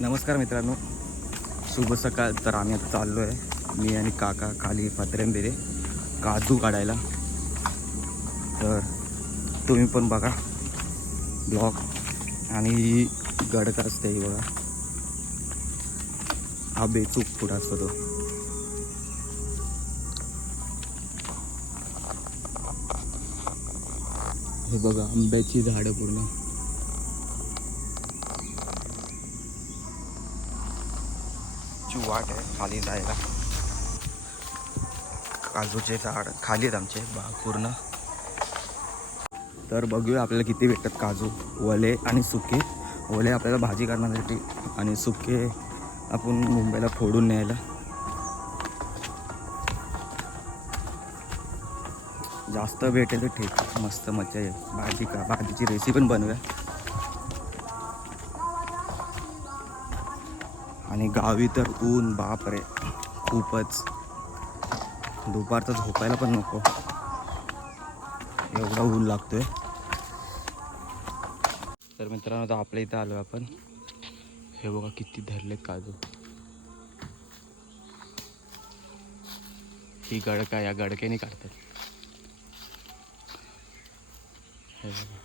नमस्कार मित्रांनो. शुभ सकाळ. तर आम्ही आता चाललो आहे मी आणि काका खाली पत्र्यांबेरे काजू काढायला. तर तुम्ही पण बघा. ब्लॉग आणि गडक असते ही बघा. हा बेचूक पुढं असतो तो. हे बघा आंब्याची झाडं पूर्ण. काजूची वाट आहे खाली जायला. काजूचे झाड खाली आहेत आमचे बाग पूर्ण. तर बघूया आपल्याला किती भेटतात काजू. वले आणि सुके. ओले आपल्याला भाजी करण्यासाठी आणि सुके आपण मुंबईला फोडून न्यायला. जास्त भेटेल ठीक. मस्त मजा येईल. भाजी का भाजीची रेसिपी पण बनवूया. आणि गावी तर ऊन बाप रे खूपच दुपारचं झोपायला पण नको. एवढा ऊन लागतोय. तर मित्रांनो आता आपल्या इथं आलो आपण. हे बघा किती धरलेत काजू. ही गडका या गडक्याने काढतात. हे बघा.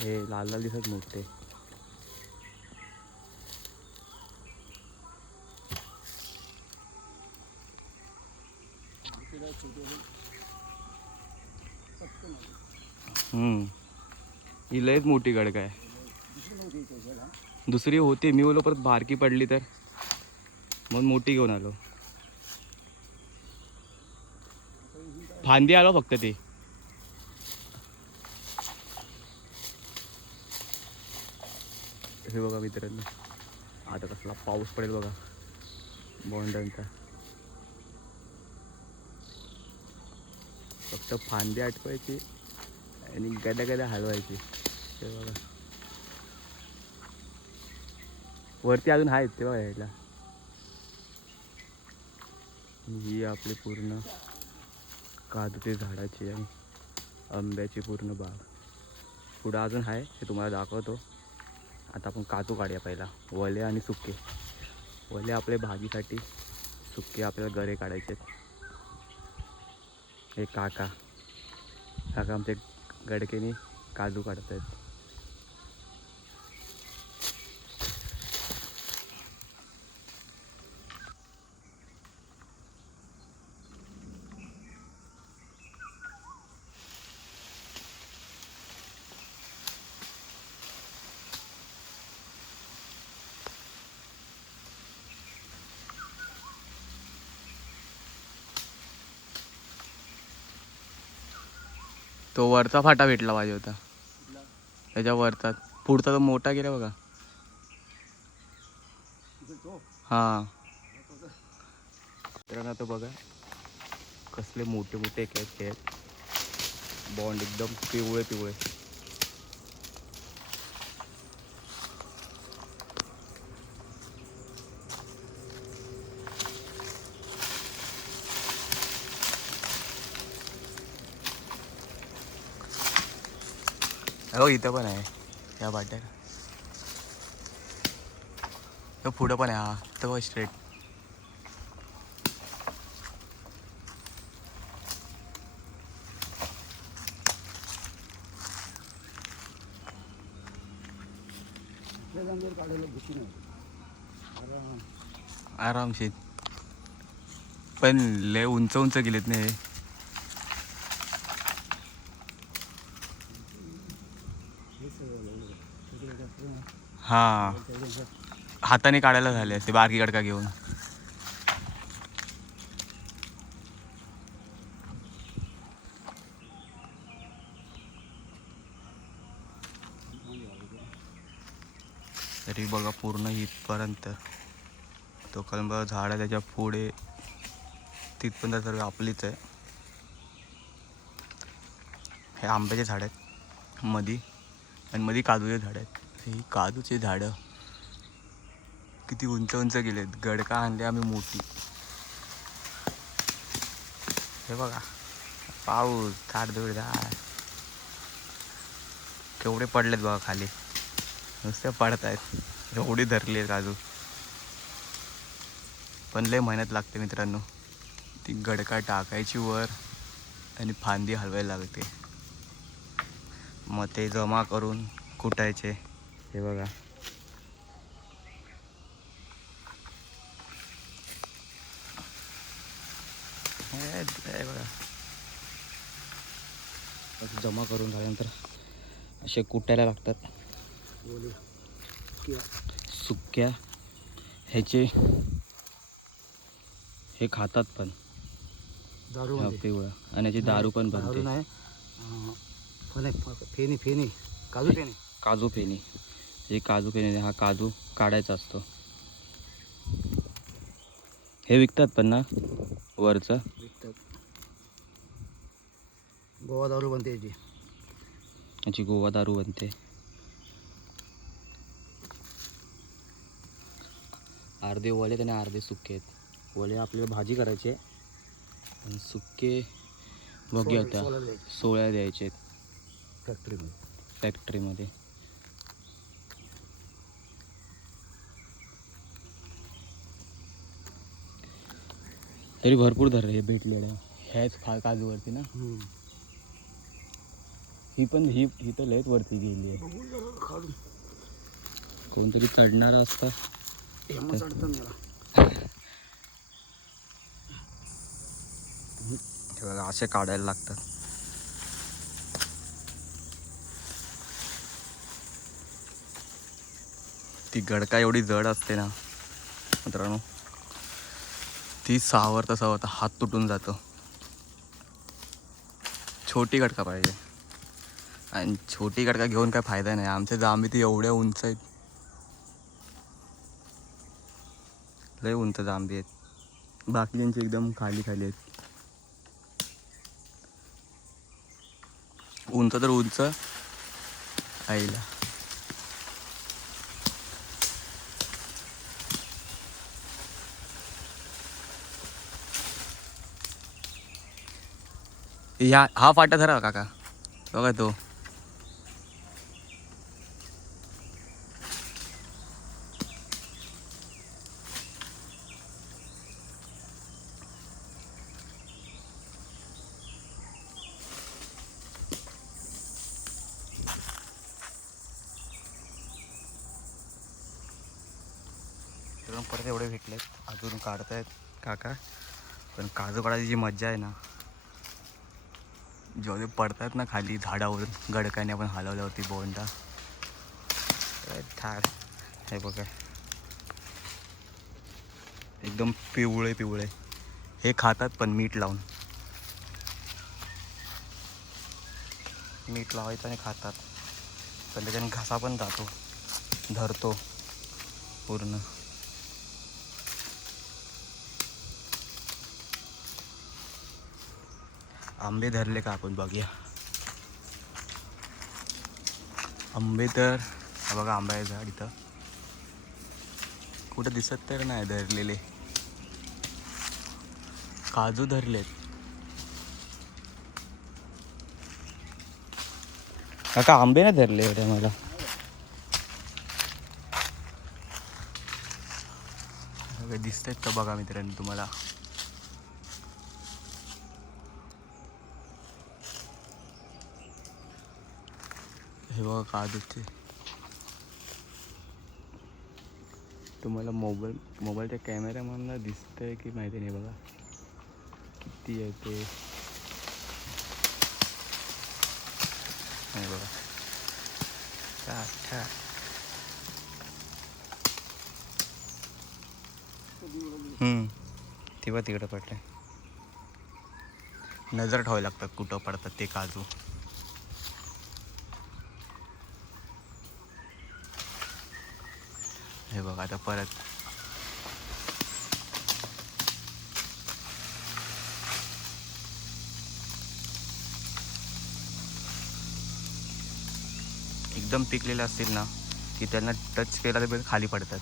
हे लाल लाल दिसत मोठे. हम्म. ही लयच मोठी गडक आहे. दुसरी होती मी बोलो परत बारकी पडली तर. मग मोठी घेऊन आलो. फांदी आलो फक्त ते. हे बघा मित्रांनो. आता कसला पाऊस पडेल बघा. बोंडांचा. फक्त फांदी आटवायची आणि गड्या गड्या हलवायची. ते बघा. वरती अजून आहेत ते बघा यायला. ही आपली पूर्ण काजूची झाडाची आणि आंब्याची पूर्ण बाग. पुढं अजून आहे हे तुम्हाला दाखवतो. आता आपण काजू काढूया पहिला. वले आणि सुके. वले आपल्या भाजीसाठी सुके आपल्याला गरे काढायचे हे काका काका आमचे गडकेने काजू काढत आहेत तो वरचा फाटा भेटला पाहिजे होता. त्याच्या वरचा. पुढचा तो मोठा गेला बघा. हा. तर तो बघा. कसले मोठे मोठे केक आहेत बॉन्ड एकदम पिवळे पिवळे हो इथं पण आहे. या बाट्या तो पुढं पण आहे हा. तो स्ट्रेट आरामशीर. पण लय उंच उंच गेलेत नाही हा. हाताने काढायला झाले असते बारकी गडका घेऊन. तरी बघा पूर्ण इथपर्यंत. तो कलम झाड आहे त्याच्या पुढे तिथपर्यंत सर्व आपलीच आहे. हे आंब्याचे झाड आहेत मधी आणि मध्ये काजूचे झाड आहेत. ही काजूचे झाडं. किती उंच उंच गेलेत. गडका आणले आम्ही मोठी. हे बघा. पाऊस झाड झाड केवढे पडलेत बघा खाली. नुसते पडत आहेत एवढी धरली आहेत काजू. पण लय मेहनत लागते मित्रांनो. ती गडका टाकायची वर आणि फांदी हलवायला लागते. मग ते जमा करून कुटायचे. हे बघा. बघा. जमा करून झाल्यानंतर असे कुटायला लागतात. सुक्या. ह्याचे हे खातात पण. दारू पिवळं. आणि याची दारू पण बनते. फेणी फेणी. काजू फेणी. काजू फेणी. हे काजू फेणी हा काजू काढायचा असतो. हे विकतात पण ना वरचं? विकतात. गोवा दारू बनते याची. याची गोवा दारू बनते. अर्धे वले आणि अर्धे सुके आहेत. वले आपल्याला भाजी करायची आहे आणि सुके बघूया द्यायची. सोळ्या द्यायचे आहेत. फॅक्टरीमध्ये. फॅक्टरीमध्ये. तरी भरपूर धर हे भेटलेलं. ह्याच फा काजूवरती ना. ही पण ही ही तर लयच वरती गेली आहे. कोणतरी चढणारा असता. बघा असे काढायला लागतात. ती गडका एवढी जड असते ना मित्रांनो. ती सावरता सावरता हात. तुटून जातो. छोटी गटका पाहिजे. आणि छोटी गटका घेऊन काय फायदा नाही. आमच्या जांभी ती एवढ्या उंच आहेत. लय उंच जांभी आहेत. बाकीच्यांची एकदम खाली खाली आहेत. उंच तर उंच. आईला. या हा फाटा धरा काका. बघा तो. परत एवढे भेटलेत. अजून काढतायत काका. पण काजू काढायची जी मज्जा आहे ना जेव्हा ते पडतात ना खाली झाडावरून गडकाने आपण हलवल्यावरती बोंडा. अरे ठार हे बघा. एकदम पिवळे पिवळे. हे खातात पण मीठ लावून. मीठ लावायचं आणि खातात. पण त्याच्याने घसा पण जातो. धरतो. पूर्ण. आंबे धरले का आपण? बघूया. आंबे तर बघा आंबा आहे झाड इथं. कुठं दिसत तर नाही धरलेले. काजू धरलेत. काका आंबे नाही धरले होते मला. दिसत आहेत का बघा मित्रांनो तुम्हाला? हे बघा काजूचे तुम्हाला मोबाईल मोबाईलच्या कॅमेऱ्यामधनं दिसतंय की माहिती नाही बघा. किती आहे ते? नाही बघा. तेव्हा तिकडं पडलंय. नजर ठेवावी लागतात कुठं पडतात ते काजू. हे बघा आता परत. एकदम पिकलेले असतील ना की त्यांना टच केला तर खाली पडतात.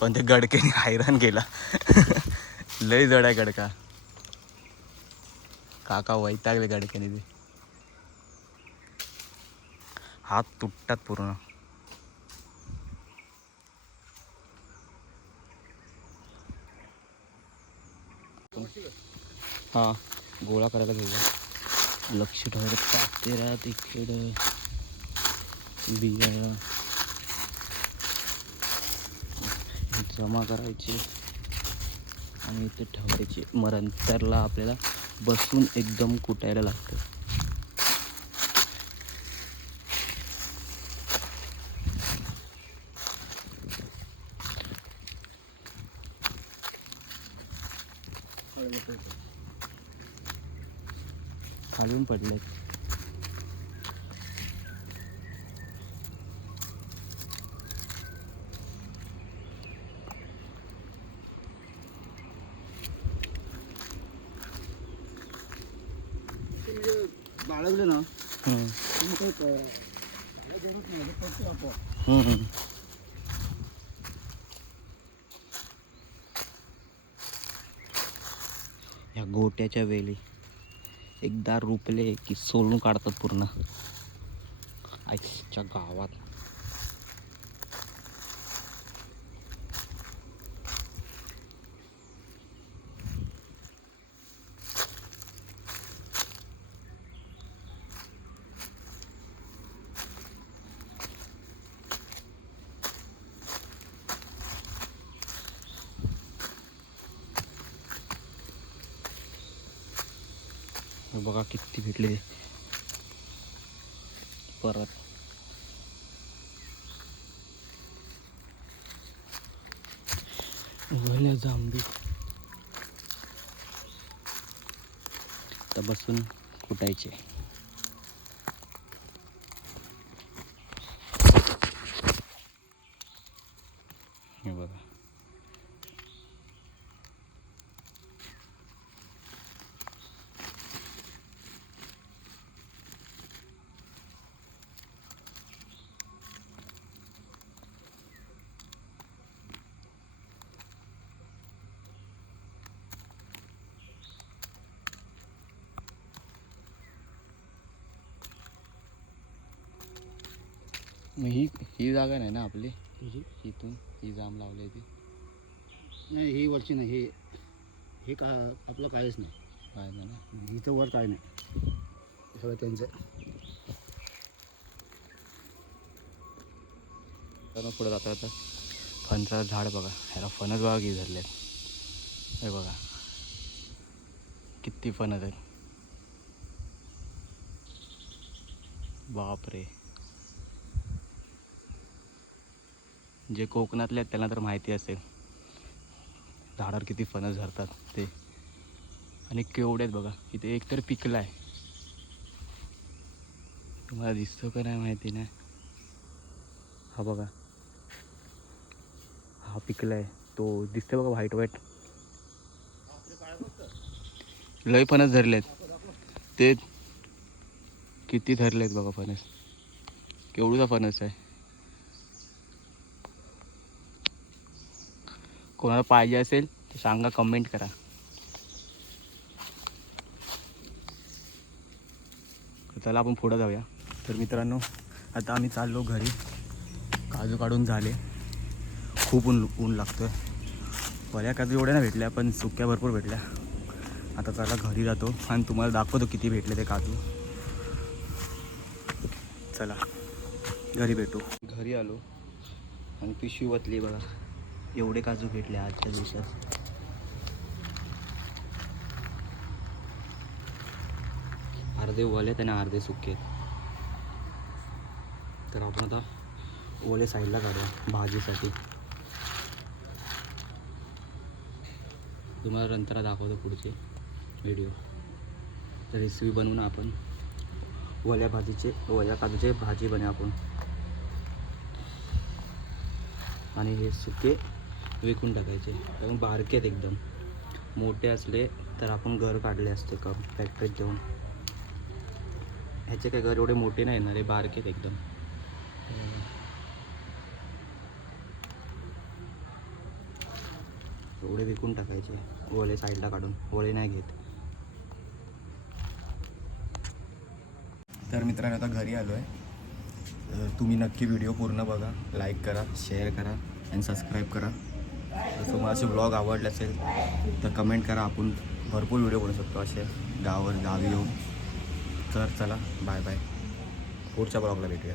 पण ते गडकेने हैराण केला. लय जड आहे गडका. काका वैतागले गडकेने ते हात तुटतात पूर्ण. हा गोळा करायला घ्यायचा लक्ष ठेवायचं पातेरा तिकडं बिया. जमा करायचे. आणि इथे ठेवायचे. मग नंतरला आपल्याला बसून एकदम कुटायला लागतं. खालून पडलेत ते म्हणजे बाळगले ना हम्म. तर मग काही क- झाडं जगत नाही, ते पडते आपोआप. हम्म. या गोट्याच्या वेली एकदा रुपले की सोलून काढतात पूर्ण. आईच्या गावात. बघा किती भेटले. ते. परत. भले जांबी तर बसून कुटायचे हे बघा मग ही ही जागा नाही ना आपली? इथून? ही जाम लावली ती. नाही ही वरची नाही हे हे का आपलं काहीच नाही. काय नाही ना? इथं वर काय नाही. हे सगळं त्यांचं. तर मग पुढे जाता जाता. फणचं झाड बघा. ह्याला फणस बघा किती धरले हे बघा. किती फणस आहेत. बापरे. जे कोकणातले आहेत त्यांना तर माहिती असेल. झाडावर किती फणस धरतात ते. आणि केवढे आहेत बघा इथे एक तर पिकला आहे. तुम्हाला दिसतो का नाही माहिती नाही. हा बघा. हा पिकला आहे तो दिसतो बघा व्हाईट व्हाईट लय फणस धरलेत. ते किती धरलेत बघा फणस. केवढूचा फणस आहे. कोणाला पाहिजे असेल तर सांगा कमेंट करा. चला आपण पुढं जाऊया. तर मित्रांनो आता आम्ही चाललो घरी. काजू काढून झाले. खूप ऊन ऊन लागतोय. बऱ्या काजू एवढ्या नाही भेटल्या पण सुक्या भरपूर भेटल्या. आता चला घरी जातो आणि तुम्हाला दाखवतो किती भेटले ते काजू. चला घरी भेटू. घरी आलो आणि पिशवी वतली बघा. एवढे काजू भेटले आजच्या दिवसात. अर्धे ओले आहेत आणि अर्धे सुके आहेत. तर आपण आता ओले साईडला काढूया भाजीसाठी. तुम्हाला नंतर दाखवतो पुढचे व्हिडिओ तर रेसिपी बनवून आपण ओल्या भाजीचे ओल्या काजूचे भाजी बनवू आपण. आणि हे सुके विकून टाकायचे. कारण बारके आहेत एकदम. मोठे असले तर आपण घर काढले असते का फॅक्टरीत घेऊन ह्याचे काय घर एवढे मोठे नाही येणार हे बारके आहेत एकदम. एवढे विकून टाकायचे ओले साईडला काढून. ओले नाही घेत. तर मित्रांनो आता घरी आलो आहे तुम्ही नक्की व्हिडिओ पूर्ण बघा लाईक करा शेअर करा आणि सबस्क्राईब करा. जर तुम्हाला असे ब्लॉग आवडले असेल तर कमेंट करा. आपण भरपूर व्हिडिओ बनवू शकतो असे. गावावर गावी येऊन. तर चला बाय बाय पुढच्या ब्लॉगला भेटूया.